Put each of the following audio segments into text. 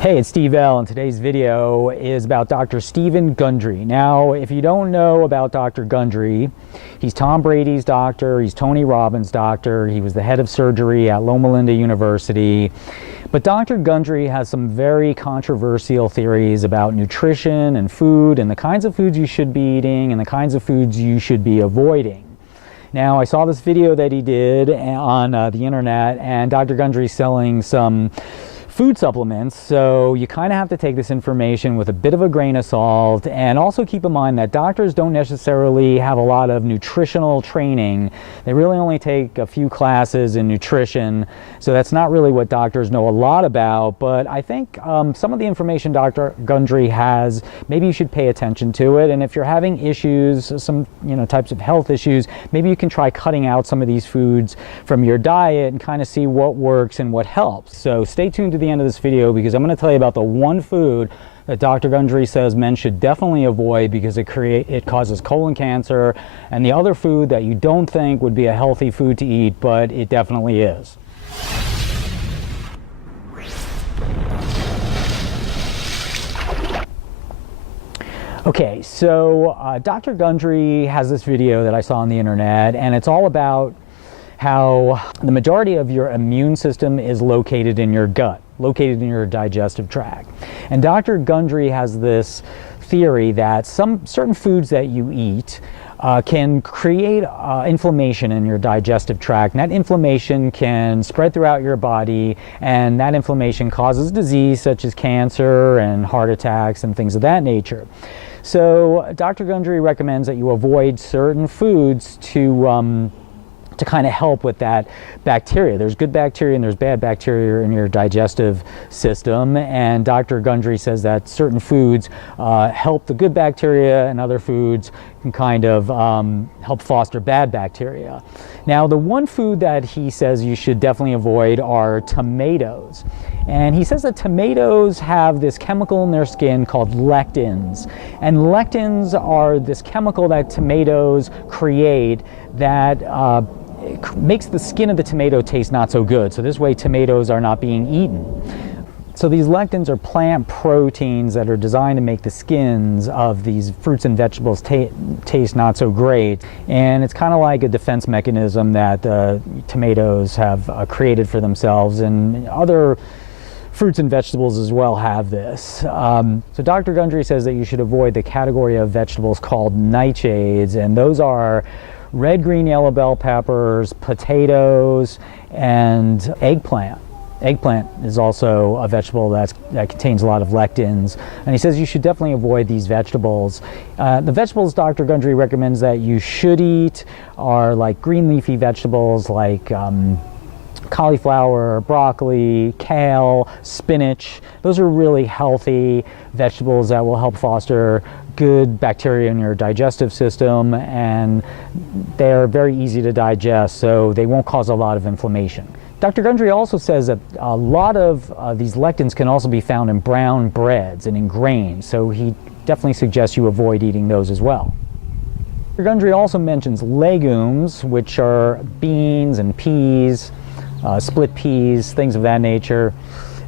Hey, it's Steve L, and today's video is about Dr. Stephen Gundry. Now, if you don't know about Dr. Gundry, he's Tom Brady's doctor, he's Tony Robbins' doctor, he was the head of surgery at Loma Linda University. But Dr. Gundry has some very controversial theories about nutrition and food and the kinds of foods you should be eating and the kinds of foods you should be avoiding. Now, I saw this video that he did on the internet, and Dr. Gundry's selling some food supplements, so you kind of have to take this information with a bit of a grain of salt, and also keep in mind that doctors don't necessarily have a lot of nutritional training. They really only take a few classes in nutrition, so that's not really what doctors know a lot about. But I think some of the information Dr. Gundry has, maybe you should pay attention to it, and if you're having issues, some types of health issues, maybe you can try cutting out some of these foods from your diet and kind of see what works and what helps. So stay tuned to the end of this video, because I'm going to tell you about the one food that Dr. Gundry says men should definitely avoid because it causes colon cancer, and the other food that you don't think would be a healthy food to eat, but it definitely is. Okay, so Dr. Gundry has this video that I saw on the internet, and it's all about how the majority of your immune system is located in your gut, located in your digestive tract. And Dr. Gundry has this theory that some certain foods that you eat can create inflammation in your digestive tract, and that inflammation can spread throughout your body, and that inflammation causes disease such as cancer and heart attacks and things of that nature. So Dr. Gundry recommends that you avoid certain foods to kind of help with that bacteria. There's good bacteria and there's bad bacteria in your digestive system, and Dr. Gundry says that certain foods help the good bacteria, and other foods can kind of help foster bad bacteria. Now, the one food that he says you should definitely avoid are tomatoes. And he says that tomatoes have this chemical in their skin called lectins. And lectins are this chemical that tomatoes create that it makes the skin of the tomato taste not so good. So this way tomatoes are not being eaten. So these lectins are plant proteins that are designed to make the skins of these fruits and vegetables taste not so great. And it's kind of like a defense mechanism that tomatoes have created for themselves, and other fruits and vegetables as well have this. So Dr. Gundry says that you should avoid the category of vegetables called nightshades, and those are red, green, yellow bell peppers, potatoes, and eggplant. Eggplant is also a vegetable that contains a lot of lectins, and he says you should definitely avoid these vegetables. The vegetables Dr. Gundry recommends that you should eat are like green leafy vegetables like cauliflower, broccoli, kale, spinach. Those are really healthy vegetables that will help foster good bacteria in your digestive system, and they're very easy to digest, so they won't cause a lot of inflammation. Dr. Gundry also says that a lot of these lectins can also be found in brown breads and in grains, so he definitely suggests you avoid eating those as well. Dr. Gundry also mentions legumes, which are beans and peas, split peas, things of that nature.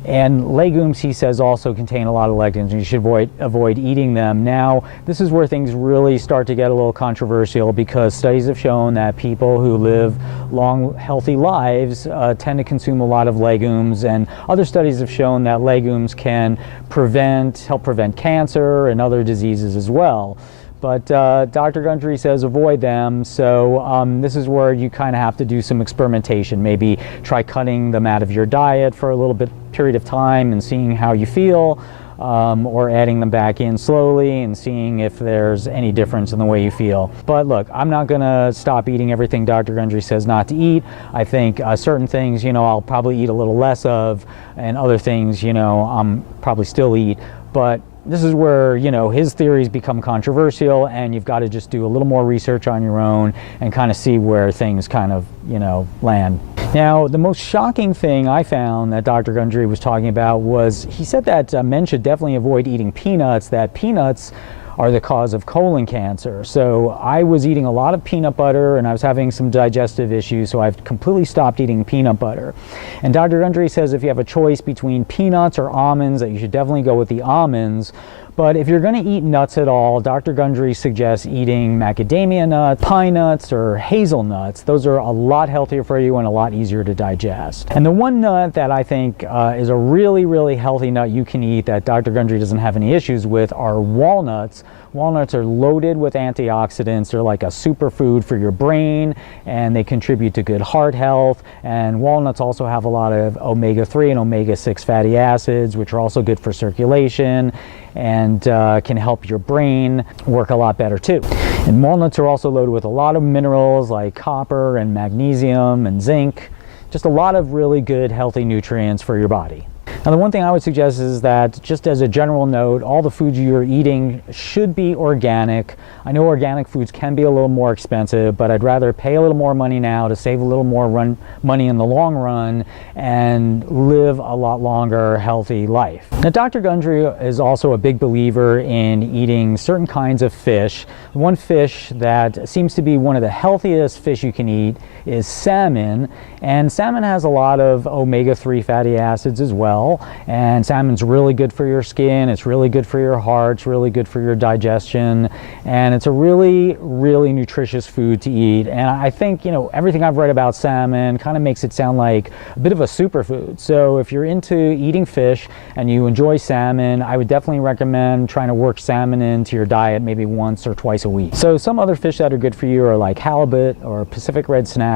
And legumes, he says, also contain a lot of lectins, and you should avoid eating them. Now, this is where things really start to get a little controversial, because studies have shown that people who live long, healthy lives tend to consume a lot of legumes, and other studies have shown that legumes can help prevent cancer and other diseases as well. But Dr. Gundry says avoid them, so this is where you kind of have to do some experimentation. Maybe try cutting them out of your diet for a little period of time and seeing how you feel, or adding them back in slowly and seeing if there's any difference in the way you feel. But look, I'm not going to stop eating everything Dr. Gundry says not to eat. I think certain things, I'll probably eat a little less of, and other things, I'm probably still eat. But this is where, his theories become controversial, and you've got to just do a little more research on your own and kind of see where things kind of, land. Now, the most shocking thing I found that Dr. Gundry was talking about was, he said that men should definitely avoid eating peanuts, that peanuts are the cause of colon cancer. So I was eating a lot of peanut butter and I was having some digestive issues, so I've completely stopped eating peanut butter. And Dr. Gundry says if you have a choice between peanuts or almonds, that you should definitely go with the almonds. But if you're going to eat nuts at all, Dr. Gundry suggests eating macadamia nuts, pine nuts, or hazelnuts. Those are a lot healthier for you and a lot easier to digest. And the one nut that I think is a really, really healthy nut you can eat that Dr. Gundry doesn't have any issues with are walnuts. Walnuts are loaded with antioxidants. They're like a superfood for your brain, and they contribute to good heart health. And walnuts also have a lot of omega-3 and omega-6 fatty acids, which are also good for circulation and can help your brain work a lot better too. And walnuts are also loaded with a lot of minerals like copper and magnesium and zinc. Just a lot of really good healthy nutrients for your body. Now, the one thing I would suggest is that, just as a general note, all the foods you're eating should be organic. I know organic foods can be a little more expensive, but I'd rather pay a little more money now to save a little more money in the long run and live a lot longer, healthy life. Now, Dr. Gundry is also a big believer in eating certain kinds of fish. One fish that seems to be one of the healthiest fish you can eat is salmon, and salmon has a lot of omega-3 fatty acids as well, and salmon's really good for your skin, it's really good for your heart, it's really good for your digestion, and it's a really, really nutritious food to eat. And I think, everything I've read about salmon kind of makes it sound like a bit of a superfood. So if you're into eating fish and you enjoy salmon, I would definitely recommend trying to work salmon into your diet maybe once or twice a week. So some other fish that are good for you are like halibut or Pacific red snapper.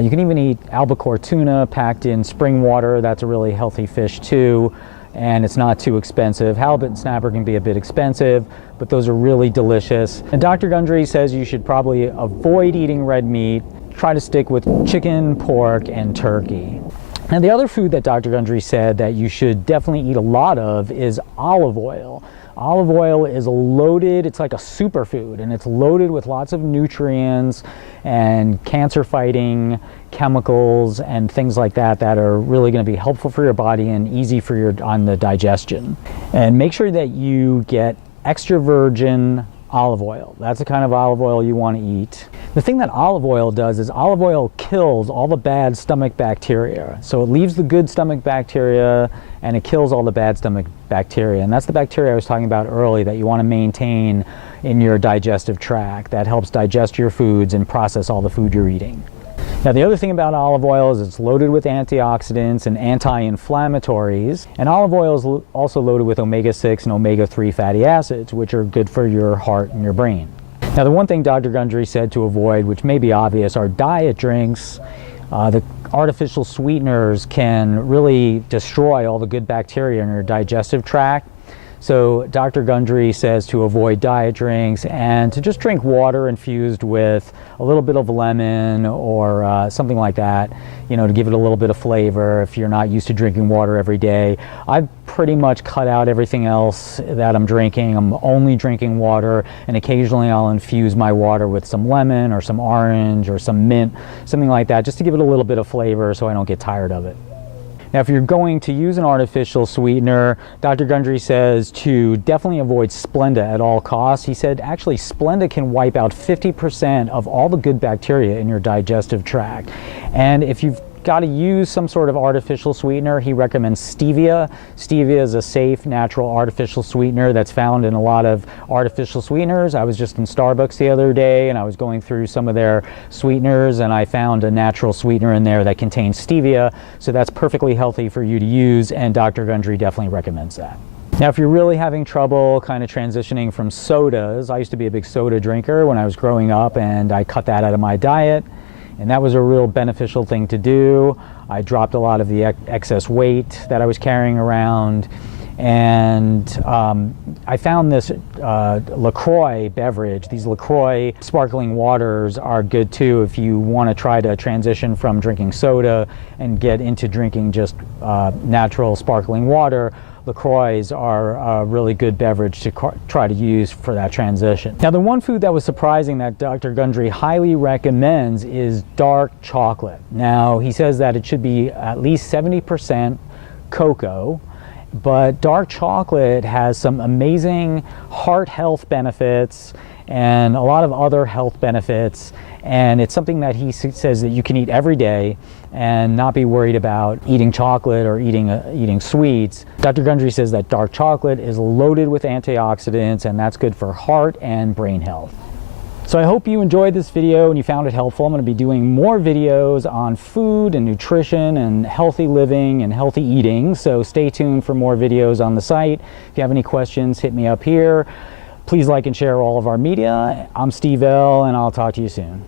You can even eat albacore tuna packed in spring water. That's a really healthy fish too, and it's not too expensive. Halibut and snapper can be a bit expensive, but those are really delicious. And Dr. Gundry says you should probably avoid eating red meat. Try to stick with chicken, pork, and turkey. And the other food that Dr. Gundry said that you should definitely eat a lot of is olive oil. Olive oil is loaded, it's like a superfood, and it's loaded with lots of nutrients and cancer-fighting chemicals and things like that that are really going to be helpful for your body and easy for on the digestion. And make sure that you get extra virgin olive oil. That's the kind of olive oil you want to eat. The thing that olive oil does is olive oil kills all the bad stomach bacteria. So it leaves the good stomach bacteria and it kills all the bad stomach bacteria. And that's the bacteria I was talking about earlier that you want to maintain in your digestive tract. That helps digest your foods and process all the food you're eating. Now, the other thing about olive oil is it's loaded with antioxidants and anti-inflammatories, and olive oil is also loaded with omega-6 and omega-3 fatty acids, which are good for your heart and your brain. Now, the one thing Dr. Gundry said to avoid, which may be obvious, are diet drinks. The artificial sweeteners can really destroy all the good bacteria in your digestive tract. So Dr. Gundry says to avoid diet drinks and to just drink water infused with a little bit of lemon or something like that, to give it a little bit of flavor if you're not used to drinking water every day. I've pretty much cut out everything else that I'm drinking. I'm only drinking water, and occasionally I'll infuse my water with some lemon or some orange or some mint, something like that, just to give it a little bit of flavor so I don't get tired of it. Now, if you're going to use an artificial sweetener, Dr. Gundry says to definitely avoid Splenda at all costs. He said actually Splenda can wipe out 50% of all the good bacteria in your digestive tract. And if you've got to use some sort of artificial sweetener, he recommends stevia. Stevia is a safe, natural artificial sweetener that's found in a lot of artificial sweeteners. I was just in Starbucks the other day and I was going through some of their sweeteners and I found a natural sweetener in there that contains stevia. So that's perfectly healthy for you to use, and Dr. Gundry definitely recommends that. Now, if you're really having trouble kind of transitioning from sodas, I used to be a big soda drinker when I was growing up, and I cut that out of my diet. And that was a real beneficial thing to do. I dropped a lot of the excess weight that I was carrying around. And I found this LaCroix beverage. These LaCroix sparkling waters are good too if you want to try to transition from drinking soda and get into drinking just natural sparkling water. LaCroix are a really good beverage to try to use for that transition. Now, the one food that was surprising that Dr. Gundry highly recommends is dark chocolate. Now, he says that it should be at least 70% cocoa, but dark chocolate has some amazing heart health benefits and a lot of other health benefits, and it's something that he says that you can eat every day and not be worried about eating chocolate or eating sweets. Dr. Gundry says that dark chocolate is loaded with antioxidants, and that's good for heart and brain health. So I hope you enjoyed this video and you found it helpful. I'm going to be doing more videos on food and nutrition and healthy living and healthy eating, so stay tuned for more videos on the site. If you have any questions, hit me up here. Please like and share all of our media. I'm Steve L, and I'll talk to you soon.